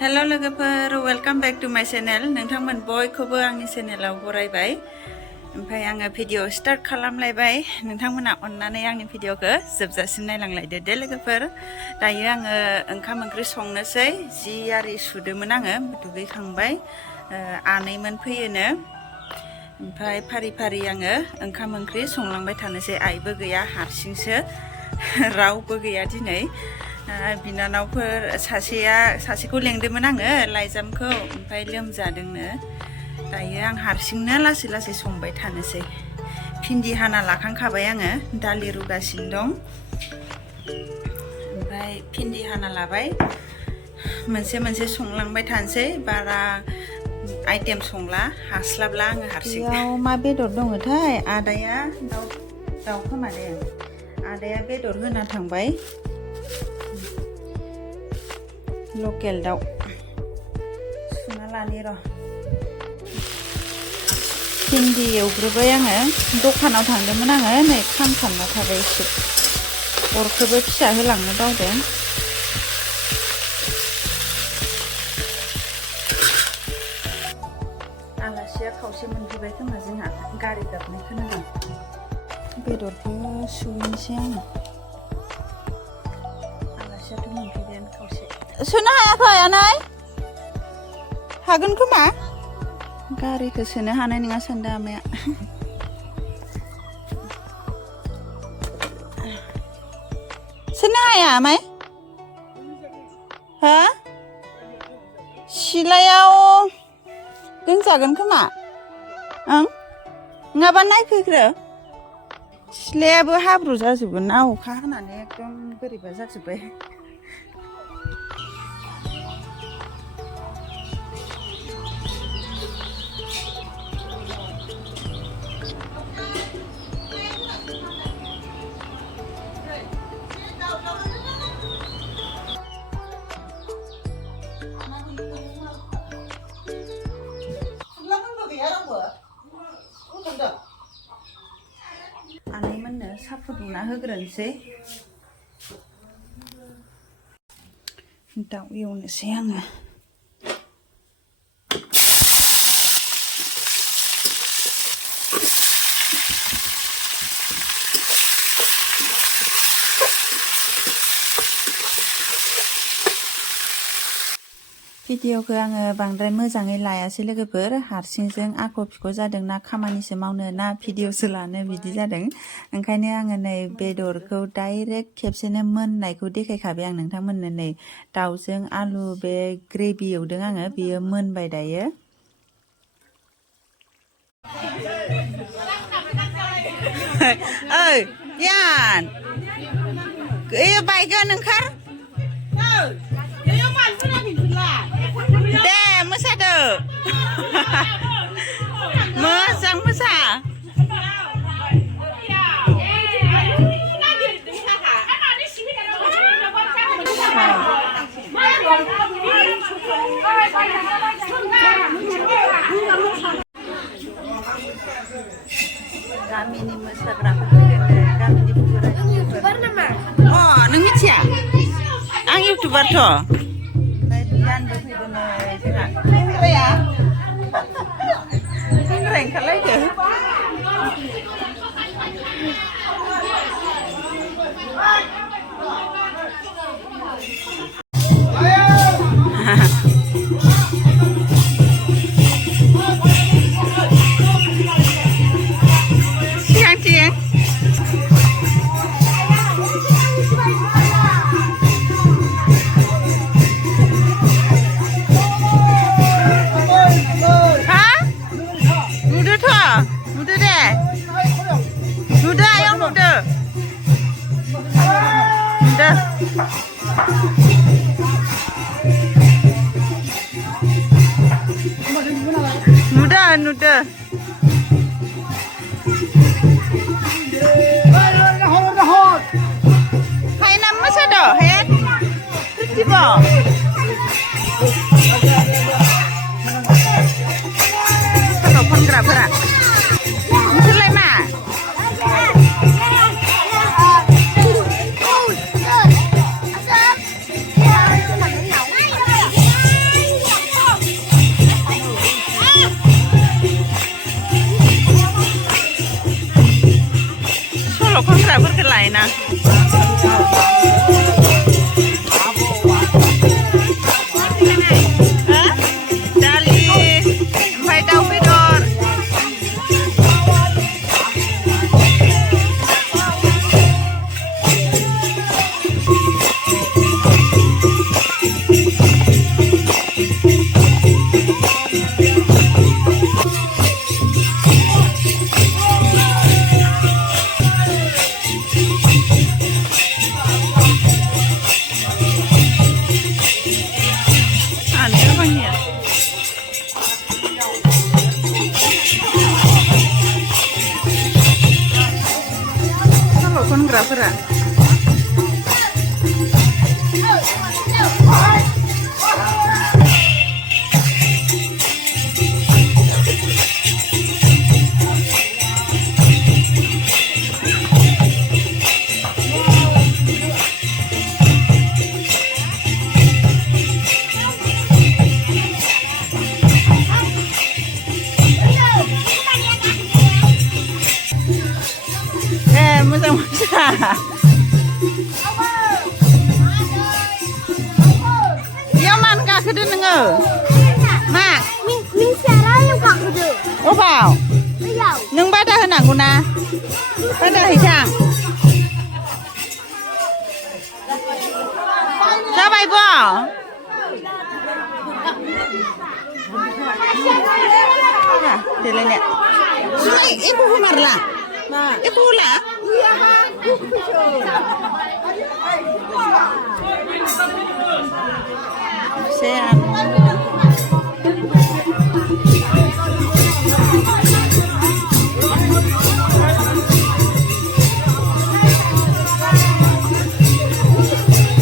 हेल' लोगोफोर welcome back to माय channel नोंथांमोन बयखौबो आंनि चेनेलाव बरायबाय ओमफ्राय आङो भिडिअ स्टार्ट खालामलायबाय नोंथांमोना अननानै आंनि भिडिअखौ जोबजासिम नायलांलायदो दे लोगोफोर दायो आङो ओंखाम ओंख्रि संनोसै जि आरि सुदोंमोन आङो दुगैखांबाय आनैमोन फैयोनो ओमफ्राय फारि फारि आङो ओंखाम ओंख्रि संलांबाय थानोसै आइबो गैया हारसिंसो रावबो गैया दिनै बिनानावफोर सासेखौ लेंदोंमोन आङो लाइजामखौ ओमफ्राय लोमजादोंनो दायो आं हारसिंनो लासै लासै संबाय थानोसै भिन्दि हाना लाखांखाबाय आङो दालि रुगासिनो दं ओमफ्राय भिन्दि हाना लाबाय मोनसे मोनसे संलांबाय थानोसै बारा आइटेम संला हास्लाबला आङो हारसिं मा बेदर दङथाय आदाया दाउ खोमादों आदाया बेदर होना थांबाय लकेल दाउ सुना लानि र' भिन्दि एवग्रोबाय आङो दखानाव थांदोंमोन आङो नै खामखांना थाबाय एसे अरखौबो फिसा होलांनो बावदों आलासिया खावसे मोनफैबाय खोमा जोंहा गारि गाबनाय खोनादों बेदरखौ सुहैनोसै आङो आलासियाथ' मोनफैबायानो खावसे सोनो हायाखै आनै हागोन खोमा गारिखौ सोनो हानाय नङा सानदों आमाया सोनो हाया आमाय हो सिलायाव दोनजागोन खोमा ओं नङाबा नायफैग्रो सिलायाबो हाब्रु जाजोबगोन ना अखा हानानै एकदम बोरैबा जाजोब्बाय आनैमोननो साहा फुदुंना होग्रोनोसै दाउ एवनोसै आङो भिडिअखौ आङो बांद्राय मोजाङै लायासै लोगोफोर हारसिंजों आख' फिख' जादों ना खामानिसो मावनो ना भिडिअसो लानो बिदि जादों ओंखायनो आङो नै बेदरखौ डाइरेक्ट खेबसेनो मोननायखौ देखायखाबाय आं नोंथांमोननो नै दाउजों आलु बे ग्रेभि एवदों आङो बेयो मोनबाय दायो ओइ यान ओइ बायगोन ओंखार दे मोसादो मोजां मोसा गामिनि मोसाग्राफोर गामिनि इउटुबार नामा अ नों मिथिया आं इउटुबारथ' गियानबो फैदों जोंहा सेंग्रा ओंखारलायदो सिगांथिं नुदो हायना मोसादो हाया फैथिब सल' खनग्राफोरा नोंसोरलाय मा मोसाग्राफोरा मोजां मोसा बेयाव मानो गाखोदो नोङो मा अबाव नों बादा होनांगौ ना बादा हैथां जाबाय ब देलायनाया सुनाय एखौ होमारला एखौ होला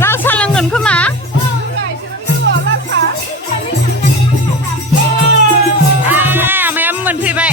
लाल सा लोंगोन खोमा आमाया मोनफैबाय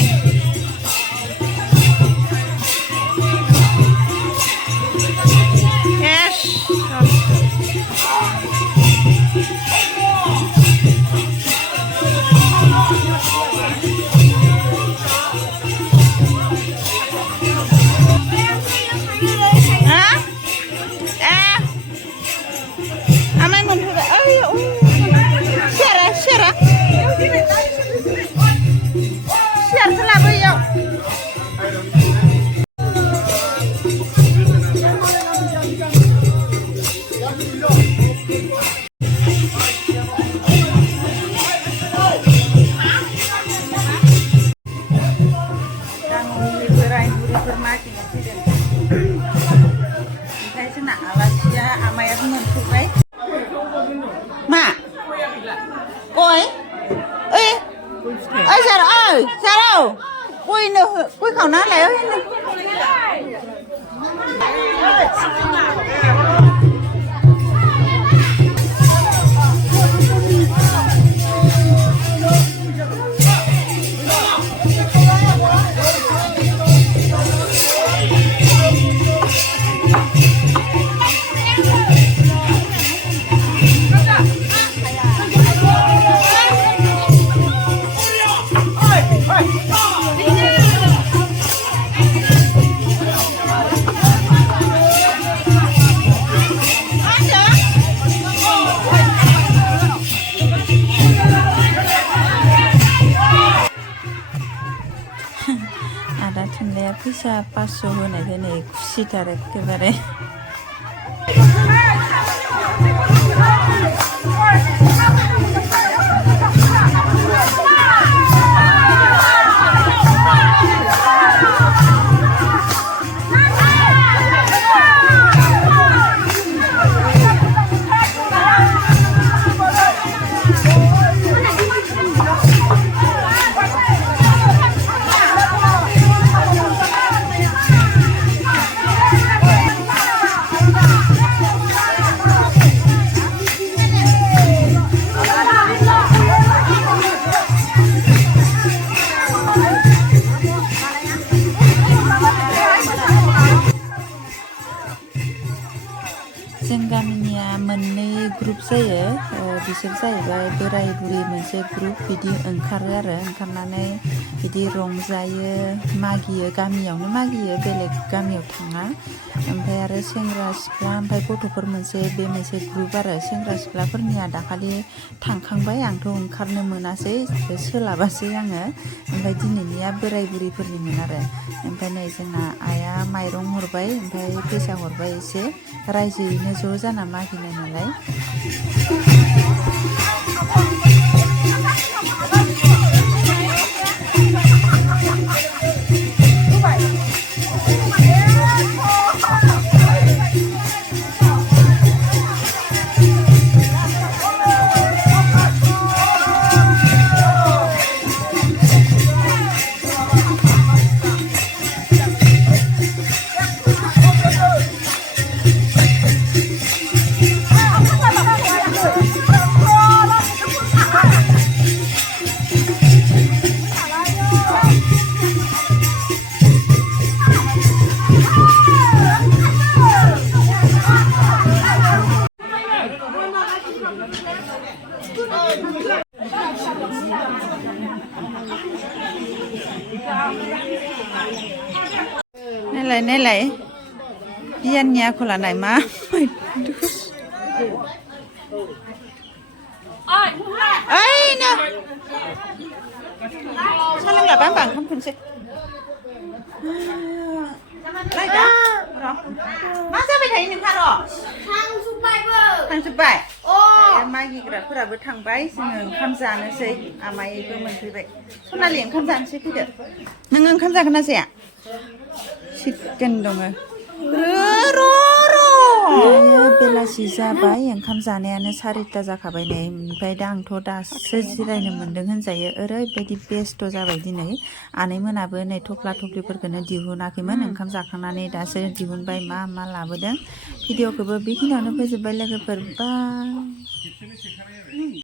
मा गय ओइ ओइ साराव गयनो गय खावना होलाय आदा थुनलाया फैसा 500 होनायखाय नै खुसिथार एखेबारे जों गामिनिया मोननै ग्रुप जायो बिसोर जाहैबाय बोराय बुरै मोनसे ग्रुप बिदि ओंखारो आरो ओंखारनानै बिदि रंजायो मागियो गामियावनो मागियो बेलेग गामियाव थाङा ओमफ्राय आरो सेंग्रा सिख्ला ओमफ्राय गथ'फोर मोनसे बे मोनसे ग्रुप आरो सेंग्रा सिख्लाफोरनिया दाखालि थांखांबाय आंथ' ओंखारनो मोनासै सोलाबासै आङो ओमफ्राय दिनैनिया बोराय बुरैफोरनिमोन आरो ओमफ्राय नै जोंना आइया माइरं हरबाय ओमफ्राय फैसा हरबाय एसे रायजोयैनो ज' जाना मागिनाय नालाय नायलाय गियाननि आखल लानाय मा ओइ नो सा लोंलाबा होमबा ओंखाम खुनसै लायदा मा जाबाय थायो नोंहा र' थांजोब्बाय मागिग्राफोराबो थांबाय जोङो ओंखाम जानोसै आमाइबो मोनफैबाय सनालि ओंखाम जानोसै फैदो नोङो ओंखाम जागोन ना जाया चिकेन दङ बेलासि जाबाय ओंखाम जानायानो 4ता जाखाबाय नै ओमफ्राय दा आंथ' दासो जिरायनो मोन्दों होनजायो ओरैबायदि बेस्थ' जाबाय दिनै आनैमोनाबो नै थफ्ला थफ्लिफोरखौनो दिहुनाखैमोन ओंखाम जाखांनानै दासो दिहुनबाय मा लाबोदों भिडिअखौबो बेखिनियावनो फोजोबबाय लोगोफोर बाय